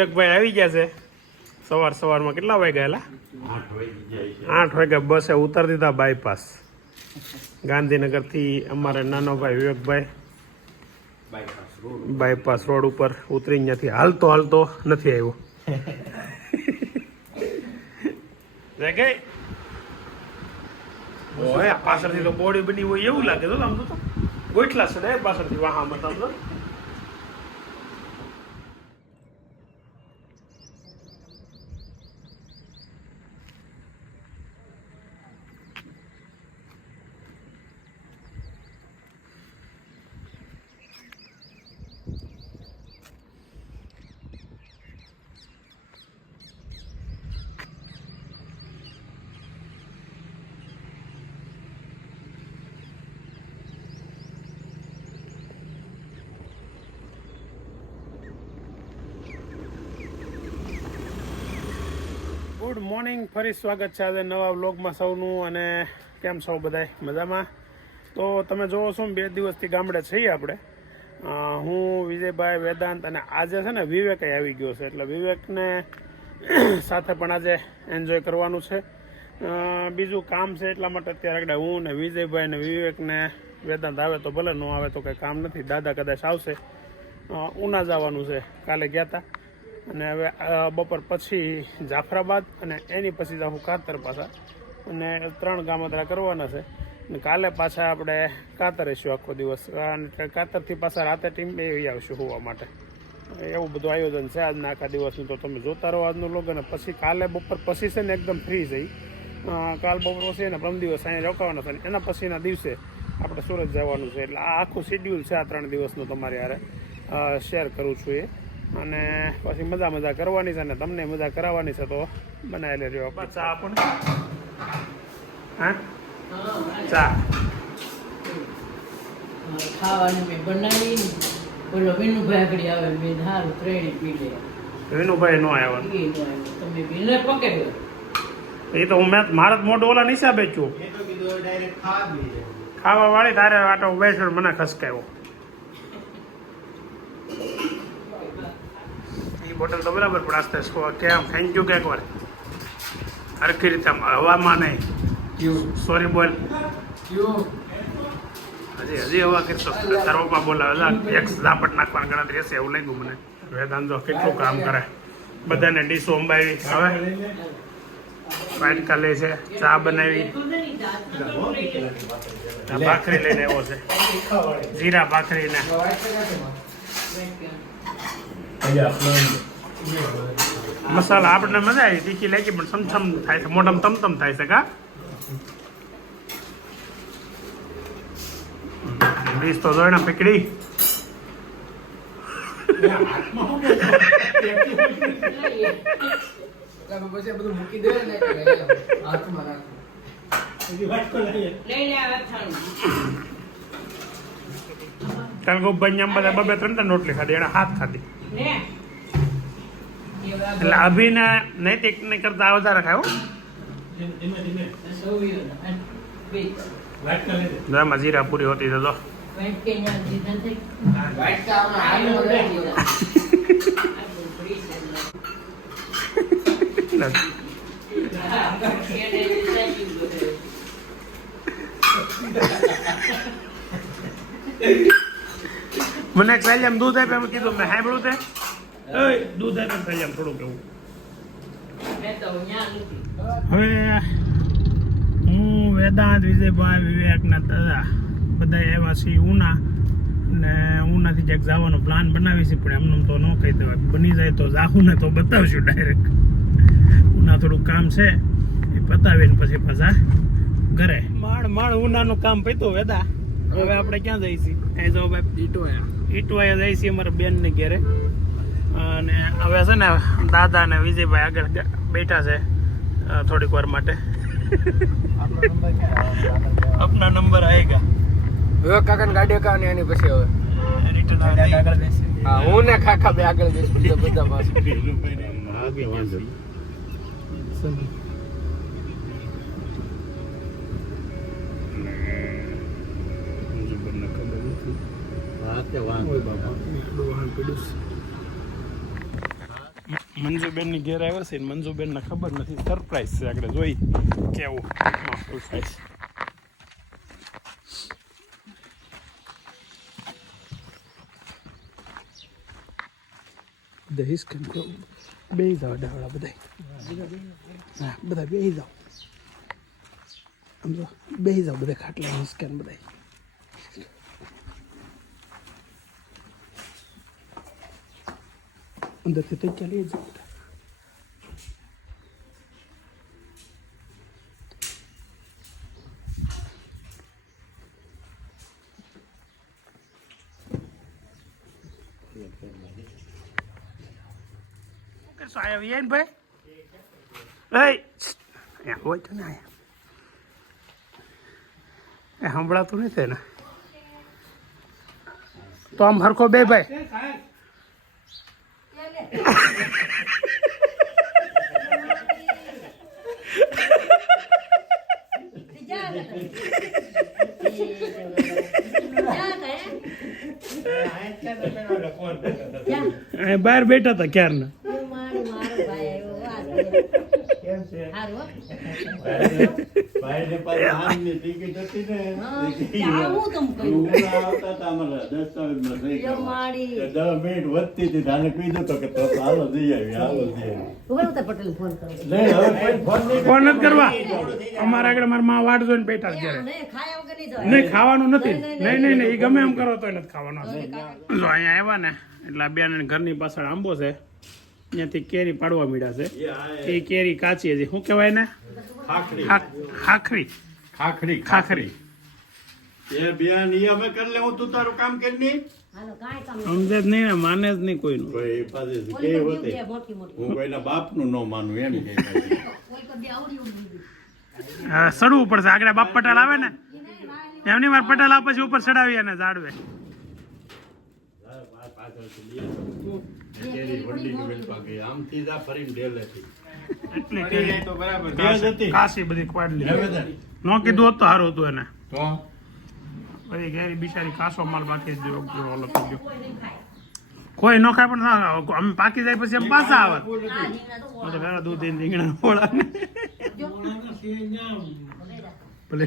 વિવેકભાઈ આવી ગયા છે સવારમાં કેટલા વાગ્યા એલા 8 વાગ્યા બસે ઉતારી દીધા બાયપાસ ગાંધીનગરથી અમારે નાનો ભાઈ વિવેકભાઈ બાયપાસ રોડ ઉપર ઉતરી ત્યાંથી હાલતો નથી આવ્યો પાછળથી તો બોડી બની હોય એવું લાગે તો આમ તો ગોઠલા છે પાછળથી વાહામાં તમને ગુડ મોર્નિંગ, ફરી સ્વાગત છે આજે નવા વ્લોગમાં સૌનું. અને કેમ છો બધાય મજામાં? તો તમે જોવો છો 2 દિવસથી ગામડે છીએ આપણે. હું વિજયભાઈ વેદાંત અને આજે છે ને વિવેક આવી ગયો છે એટલે વિવેકને સાથે પણ આજે એન્જોય કરવાનું છે. બીજું કામ છે એટલા માટે અત્યારે હું ને વિજયભાઈ ને વિવેકને વેદાંત આવે તો ભલે, ન આવે તો કંઈ કામ નથી. દાદા કદાચ આવશે. ઉના જવાનું છે, કાલે ગયા હતા અને હવે બપોર પછી જાફરાબાદ અને એની પછી જાઉં કાતર પાછા અને 3 ગામતરા કરવાના છે. અને કાલે પાછા આપણે કાતર રહીશું આખો દિવસ અને કાતરથી પાછા રાતે ટીમ એ આવશું હોવા માટે. એવું બધું આયોજન છે આજના આખા દિવસનું. તો તમે જોતા રહો આજનું લોગ. અને પછી કાલે બપોર પછી છે ને એકદમ ફ્રી થઈ. કાલ બપોર પછી ને પ્રમ દિવસ અહીંયા રોકાવાના છે. એના પછીના દિવસે આપણે સુરત જવાનું છે. એટલે આ આખું શેડ્યુલ છે આ 3 દિવસનું તમારે યારે શેર કરું છું એ. અને પછી મજા કરવાની છે અને તમને મજા કરાવવાની છે. તો બનાવેલી રહ્યો ચા પણ. હા ચા ખાવાની મેં બનાવી. બોલો વિનુભાઈ આગળ આવે મેં સારું ત્રણે પી લે. વિનુભાઈ નો આવ્યો તમે વિનય પકડ્યો એ તો હું મારા જ મોઢું ઓલા નિશા બેચ્યું ખાવા વાળી તારે આટો બેસ્યો મને ખસકાયો. બોટલ તો બરાબર પણ આસ્તે કેમ થેન્ક યુ કે એકવાર હરખી રીતે હવામાં નહીં સોરી બોલ હજી હવા કરતો તારોપા બોલાવે એક ઝાપટ નાખવાની ગણતરી હશે એવું લાગ્યું મને. વેદાંતો કેટલું કામ કરે. બધાને ડીશો અંબાવી હવે વાટકા લે છે, ચા બનાવી, ભાખરી લઈને આવ્યો છે, જીરા ભાખરી ને મસાલા. આપણને મજા આવી, તીખી લાગી પણ સમસમ થાય છે, મોઢામાં તમતમ થાય છે. કા ડીશ તો જોઈને પકડી કાલ ગોભાઈ આમ બધા 2-3 રોટલી ખાધી, એને હાથ ખાધી. એટલે અભિને નૈતિક ને કરતા વધારે ખાયો. એમાં જીરા પૂરી હોતી તો મને પહેલા દૂધ આપે એમ કીધું. મેં સાંભળ્યું તે દૂધ આપે પહેલા થોડુંક એવું. હવે હું વેદાંત, વિજયભાઈ, વિવેક ના દાદા બધા એવા છીએ ઉના. ને ઉનાથી ક્યાંક જવાનો પ્લાન બનાવી છે પણ એમનું તો ન કહી દેવાય. બની જાય તો જાહું ને તો બતાવશું ડાયરેક્ટ. ઉના થોડુંક કામ છે એ પતાવીને પછી પાછા ઘરે. માળ ઉનાનું કામ પત્યું વેદા. હવે આપણે ક્યાં જઈએ છીએ? એ જો ભાઈ ઈટવાયા જઈએ છીએ અમારા બેન ને ઘેરે. અને હવે છે ને દાદા ને વિજયભાઈ આગળ બેઠા છે થોડીક વાર માટે. अपना नंबर आएगा. વિવેક કાકાની ગાડી કા ને એની પછી હવે રિટર્ન આગળ બેસે. હા હું ને કાકા બે આગળ બેસી બધા પાસે. મંજુબેનની ઘેર આવ્યો છે ને મંજુબેનને ખબર નથી, સરપ્રાઈઝ છે. આપણે જોઈ કેવું શું થાય છે. દહીશ કે બેસી જાઓ ડાવડા બધા, હા બધા બેસી જાઓ, સમજો બેસી જાઓ બધા ખાટલા હિસકેન બધા. અંદરથી તો ચાલી જ જાઓ. આયા વિયન ભાઈ એ હોય તો ને આયા એ સંભળાતું નથી ને તો આમ હરખો બે ભાઈ. બહાર બેઠા હતા ક્યારના. ફોન નથી કરવા અમારા આગળ મારા માં વાટ જોઈને બેઠા છે. નહીં ખાવાનું નથી, નહીં એ ગમે એમ કરો તો નથી ખાવાનું. જો અહીંયા આવ્યા ને એટલે આ બેન ઘરની પાછળ આંબો છે, ત્યાંથી કેરી પાડવા મળ્યા છે. એ કેરી કાચી હજી શું કહેવાય ને? ખાખરી. ખાખરી એ બેન ઈ અમે કરી લેવું, તું તારું કામ કરી ની. સમજે જ નહીં ને, માને જ નહીં કોઈનું. કોઈ પાસે કે હોતે હું કોઈના બાપનું ન માનું એમ કે સડવું પડશે. આગળ બાપ પટેલ આવે ને એમની વાર પટેલ આવે પછી ઉપર ચડાવી અને જાડવે. આમથી જા ફરીને ડેલેથી એટલી કેરી તો બરાબર કાશી બધી ક્વાડલી નો કીધું હોત તો સારું હતું એને. તો બધી કેરી બિચારી કાસો માલ બાકી જ ઓલો થઈ ગયો. કોઈ ન ખાય પણ અમે પાકી જાય પછી એમ પાછા આવે તો ઘણા દૂધ રીંગણા ઓળા ભલે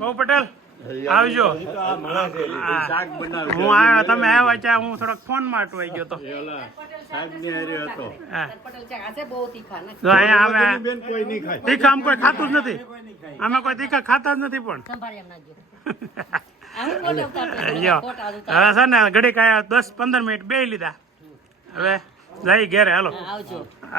બહુ પટેલ આવજો. હું આવ્યો તમે આવ્યા ત્યાં હું થોડોક ફોન માં અટવાઈ ગયો તો. તીખા આમ કોઈ ખાતું જ નથી, અમે કોઈ તીખા ખાતા જ નથી. પણ હવે છે ને ઘડીક આવ્યા 10-15 મિનિટ બે લીધા. હવે જઈ ઘેરે. હાલો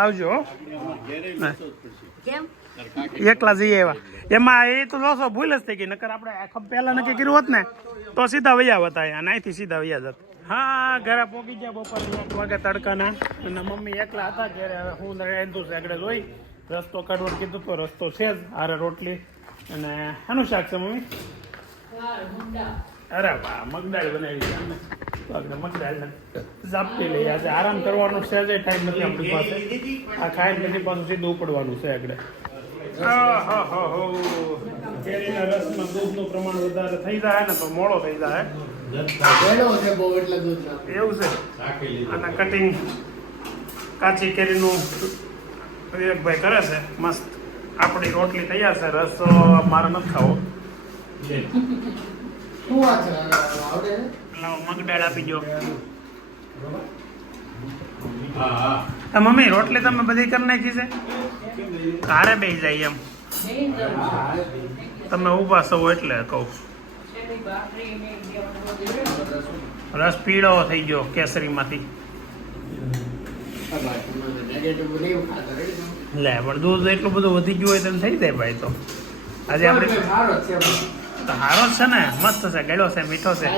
આવજો. એકલા જઈએ એવા એમાં એ તો લોસો ભૂલ જ થઈ ગઈ. નકર આપણે પહેલા નક્કી કર્યું હોત ને તો સીધા વૈયા હતા અહીંયા, અહીંથી સીધા વૈયા જત. હા ઘરે પોગી ગયા બપોર 1 વાગે તડકાના. અને મમ્મી એકલા હતા ઘરે. હવે હું એંધું છે આગળ જોઈ રસ્તો કાઢવાનું કીધું તો રસ્તો છે જ. આરે રોટલી અને શાનું શાક છે મમ્મી? અરે વાહ, મગદાળ બનાવી છે અમે તો આગળ મગદાળ ઝાપટી લઈએ. આજે આરામ કરવાનો સહેજે ટાઈમ નથી આપણી પાસે. આ ખાઈ પછી પાછું સીધું ઉપડવાનું છે આગળ. કેરીના રસમાં દૂધનું પ્રમાણ વધારે થઈ જાય ને તો મોડો થઈ જાય. એવું છે. અને કટિંગ કાચી કેરીનું વિવેકભાઈ કરે છે મસ્ત. આપણી રોટલી તૈયાર છે. રસ મારે નથી ખાવો. મગદાળ આપી દો. મમ્મી રોટલી તમે બધી કરી નાખી છે? કારે બેસી જાય એમ તમે ઊભા છો એટલે કહું. રસ પીળો થઈ ગયો કેસરીમાંથી. લે પણ દૂધ એટલું બધું વધી ગયું હોય તેમ થઈ જાય ભાઈ. તો આજે આપણે તો હારો જ છે ને, મસ્ત છે, ગળ્યો છે, મીઠો છે.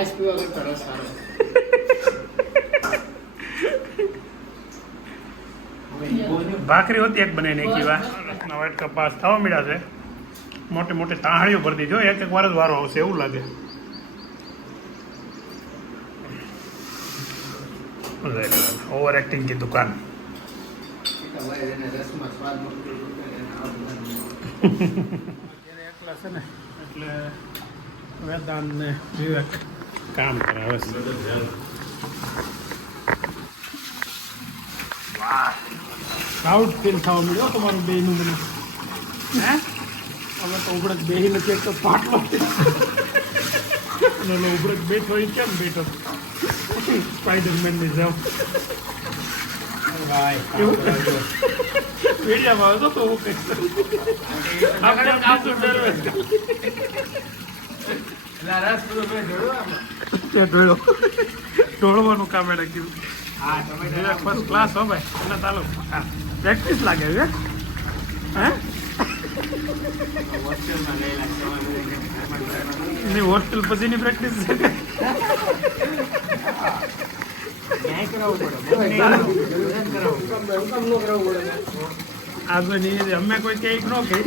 ભાખરી હોતી એક બનાવી નાખી. વ્હાઈટ કપાસ થવા મળ્યા છે. મોટી મોટી તાહળીઓ ભરી દીધો. એક વાર જ વારો આવશે એવું લાગે. ઓવર એક્ટિંગ की दुकान. એકલા છે ને એટલે વેદાંત ને વિવેક કામ કરાવે છે. પ્રાઉડ ફીલ થવા મળ્યો તમારું બેયનું મને. હે અમે તો ઉભરજ બેહી નથી એક તો પાટલો અને ઉભરજ બેઠો એ કેમ બેઠો સ્પાઈડરમેનની જેમ મીડિયામાં આવે તો હું કહીશ આપણે કાચું ડરવે ઢોળવાનું કામ એને કીધું. ફર્સ્ટ ક્લાસ હો ભાઈ એને ચાલો પ્રેક્ટિસ લાગે છે. હે એની હોસ્ટેલ પછીની પ્રેક્ટિસ છે કે અમે કોઈ કઈક ન કહી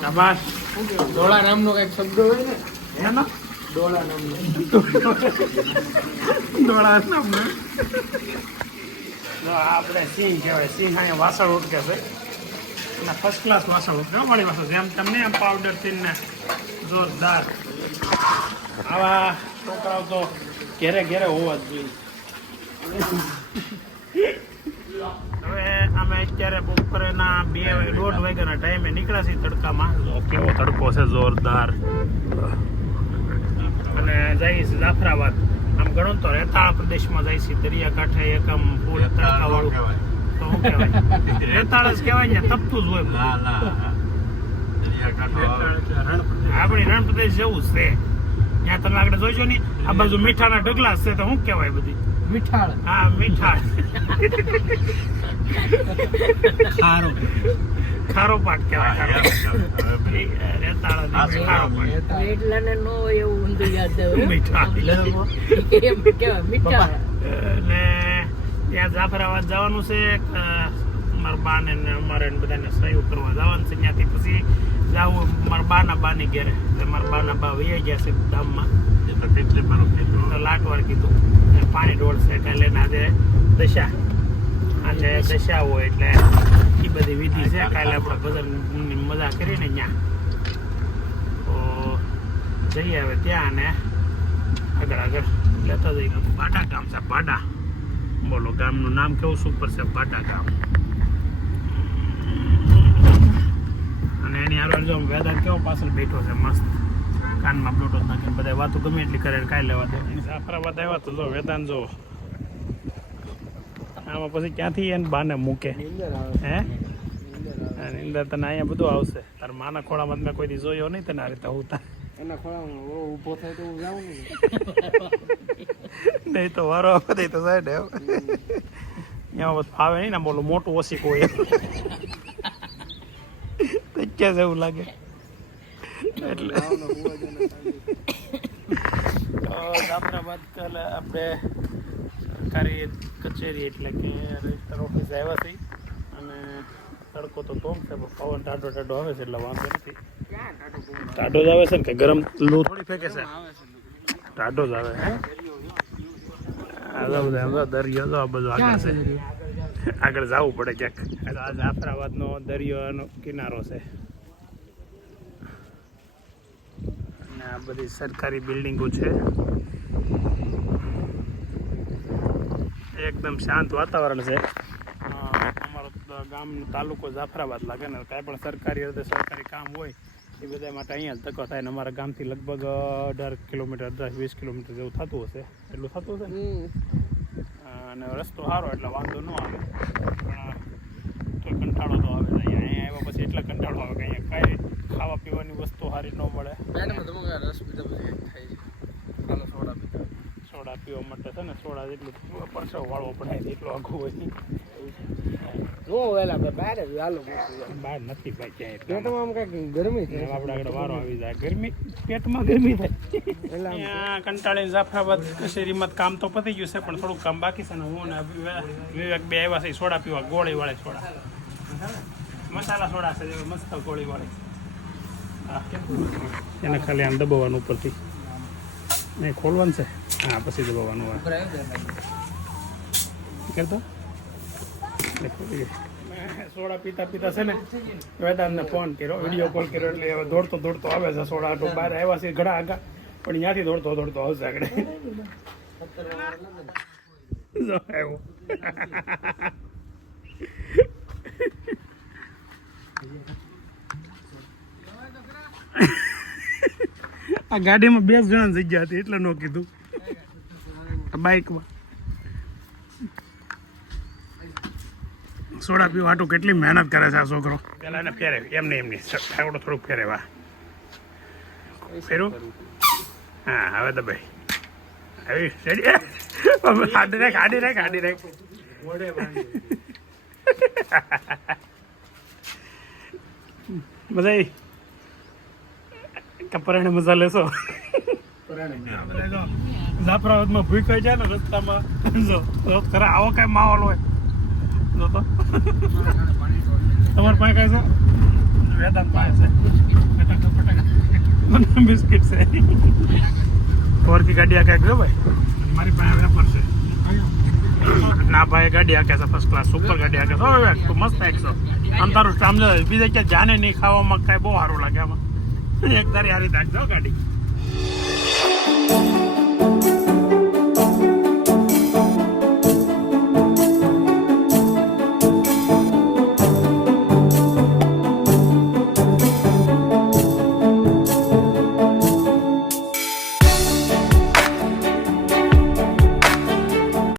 શાબાશ. ધોળા નામનો કઈક શબ્દ હોય ને, એનો ડોળા નામનો. દોડા નામ આપણે સિંહ કહેવાય. સિંહ અહીંયા વાસણ ઉટકે છે અને ફર્સ્ટ ક્લાસ વાસણ ઉટકે મળી વાસણ જેમ તમને એમ પાવડર થી જોરદાર. આવા છોકરાઓ તો ઘેરે ઘેરે હોવા જ જોઈએ. હવે અમે અત્યારે બપોરેના 2-1:30 વાગ્યાના ટાઈમે નીકળ્યા છીએ તડકામાં. કેવો તડકો છે જોરદાર. અને જઈએ છીએ જાફરાબાદ. આમ ગણો તો રેતાળ પ્રદેશમાં જાય છે, દરિયાકાંઠે એકમ ફૂલ તડકા વાળું. તો શું કહેવાય રેતાળ જ કહેવાય ને, તપતું જ હોય. આપણી રણ પ્રદેશ જેવું જ છે. ત્યાં તમે આગળ જોઈજો ને આ બાજુ મીઠાના ઢગલા છે તો શું કહેવાય બધી મીઠાળ. હા મીઠાળ. ખારો પાક કહેવાય. રેતાળ ખારો પાક એટલાને નો એવું ઊંધું યાદ આવે. મીઠા. એમ કહેવાય મીઠા. અને ત્યાં જાફરાબાદ જવાનું છે. મારા બા ને અમારે બધાને સહયોગ કરવા જવાનું છે. ત્યાંથી પછી જવું મારા બાની ઘેરે. મારા બાના બા વૈયા ગયા છે ધામમાં. તો લાટવાર કીધું પાણી ઢોળશે કાલે આજે દશા. આજે દશા હોય એટલે એ બધી વિધિ છે. કાલે આપણે ભજનની મજા કરીને ત્યાં તો જઈએ હવે ત્યાં અને આગળ લેતા જઈએ. બાડા ગામ છે બાડા. બોલો ગામનું નામ કેવું સુપર છે બાડા ગામ. અને એની આગળ જો વેદાંત કેવો પાછળ બેઠો છે મસ્ત. કાનમાં બ્લૂટૂથ નાખીને બધા વાતો ગમે એટલી કરે કાંઈ લેવા દે. જાફરાબાદ આવ્યા તો જો વેદાંત જો આમાં પછી ક્યાંથી એને બાને મૂકે. હે અંદર તને અહીંયા બધું આવશે. તારા માના ખોળામાં મેં કોઈ દી જોયો નહીં તને આ રીતે હોતા. એના ખોળામાં ઊભો થાય તો હું જાઉં ને. નહીં તો વારો આવે તો સાઈડ એમાં બસ ફાવે નહીં ને. બોલું મોટું ઓછી કોઈ ક્યાં જેવું લાગે એટલે જાફરાબાદ કાલે આપણે સરકારી કચેરી એટલે કે રજિસ્ટર ઓફિસ આવ્યા છીએ. અને તડકો તો તોમ છે પણ પવન ટાઢો આવે છે એટલે વાંધો નથી. ટાઢો જ આવે છે ને કે ગરમ લૂ થોડી ફેંકે છે. ટાઢો જ આવે. બધા દરિયો તો આ બધું આગળ છે. આગળ જવું પડે ક્યાંક. આ જાફરાબાદનો દરિયોનો કિનારો છે. અને આ બધી સરકારી બિલ્ડિંગો છે. એકદમ શાંત વાતાવરણ છે. અમારો ગામનો તાલુકો જાફરાબાદ લાગે ને. કાંઈ પણ સરકારી રીતે સરકારી કામ હોય એ બધા માટે અહીંયા જ ધક્કો થાય. ને અમારા ગામથી લગભગ 18 કિલોમીટર 10-20 કિલોમીટર જેવું થતું હશે. એટલું થતું હશે ને. અને રસ્તો સારો એટલે વાંધો ન આવે. પણ તો કંટાળો તો આવે. અહીંયા આવ્યા પછી એટલા કંટાળો આવે કે અહીંયા કાંઈ ખાવા પીવાની વસ્તુ સારી ન મળે. સોડા પીવા માટે છે ને સોડા જેટલું પરસેવો વાળવો પડે એટલું આખું હોય. બહાર નથી ભાઈ ક્યાંય. પેટમાં આમ કઈક ગરમી થાય. આપણે આગળ વારો આવી જાય. ગરમી પેટમાં ગરમી થાય. અહીંયા કંટાળીને જાફરાબાદ કચેરીમાં કામ તો પતી ગયું છે પણ થોડુંક કામ બાકી છે. ને હું ને વિવેક બે આવ્યા છે સોડા પીવા. ગોળીવાળી સોડા, મસાલા સોડા છે મસ્ત ગોળીવાળી. હા એને ખાલી આમ દબાવવાનું ઉપરથી નહીં ખોલવાનું છે. હા પછી દબાવવાનું કરતો સોડા પીતા પીતા છે ને વેદાંતને ફોન કર્યો, વિડીયો કોલ કર્યો એટલે હવે દોડતો આવે છે. સોડા તો બહાર આવ્યા છે ઘણા આગા પણ ત્યાંથી દોડતો દોડતો આવશે આગળ જો આવ્યો. આ ગાડીમાં 2 જણાની જગ્યા હતી એટલે ન કીધું. બાઇકમાં સોડા પીવા હાટું કેટલી મહેનત કરે છે આ છોકરો. પેલા એને ફેરે એમને એમની ઠાકોડો થોડુંક ફેરેવા ફેરું. હા હવે તો ભાઈ આવી રેડી. હાડી રાખ હાડી રાખ હાડી રાખ. બધા કપરાને મજા લેશો. જાફરાબાદમાં ભૂખ હોય જાય ને રસ્તામાં જો ખરા આવો કઈ માહોલ હોય જો તો. તમારે પાસે કઈ છે? વેદાંત પાસે છે બિસ્કિટ છે. ઓર કી ગાડી આકે જો ભાઈ મારી પાસે વેપર છે ના ભાઈ. ગાડી આકે છે ફર્સ્ટ ક્લાસ સુપર ગાડી આકે છે. હવે તું મસ્ત એકસો આમ તારું કામ છે. બીજે ક્યાં જાને નહીં ખાવામાં કાંઈ બહુ સારું લાગે આમાં. એક તારી હારી રાખજો ગાડી.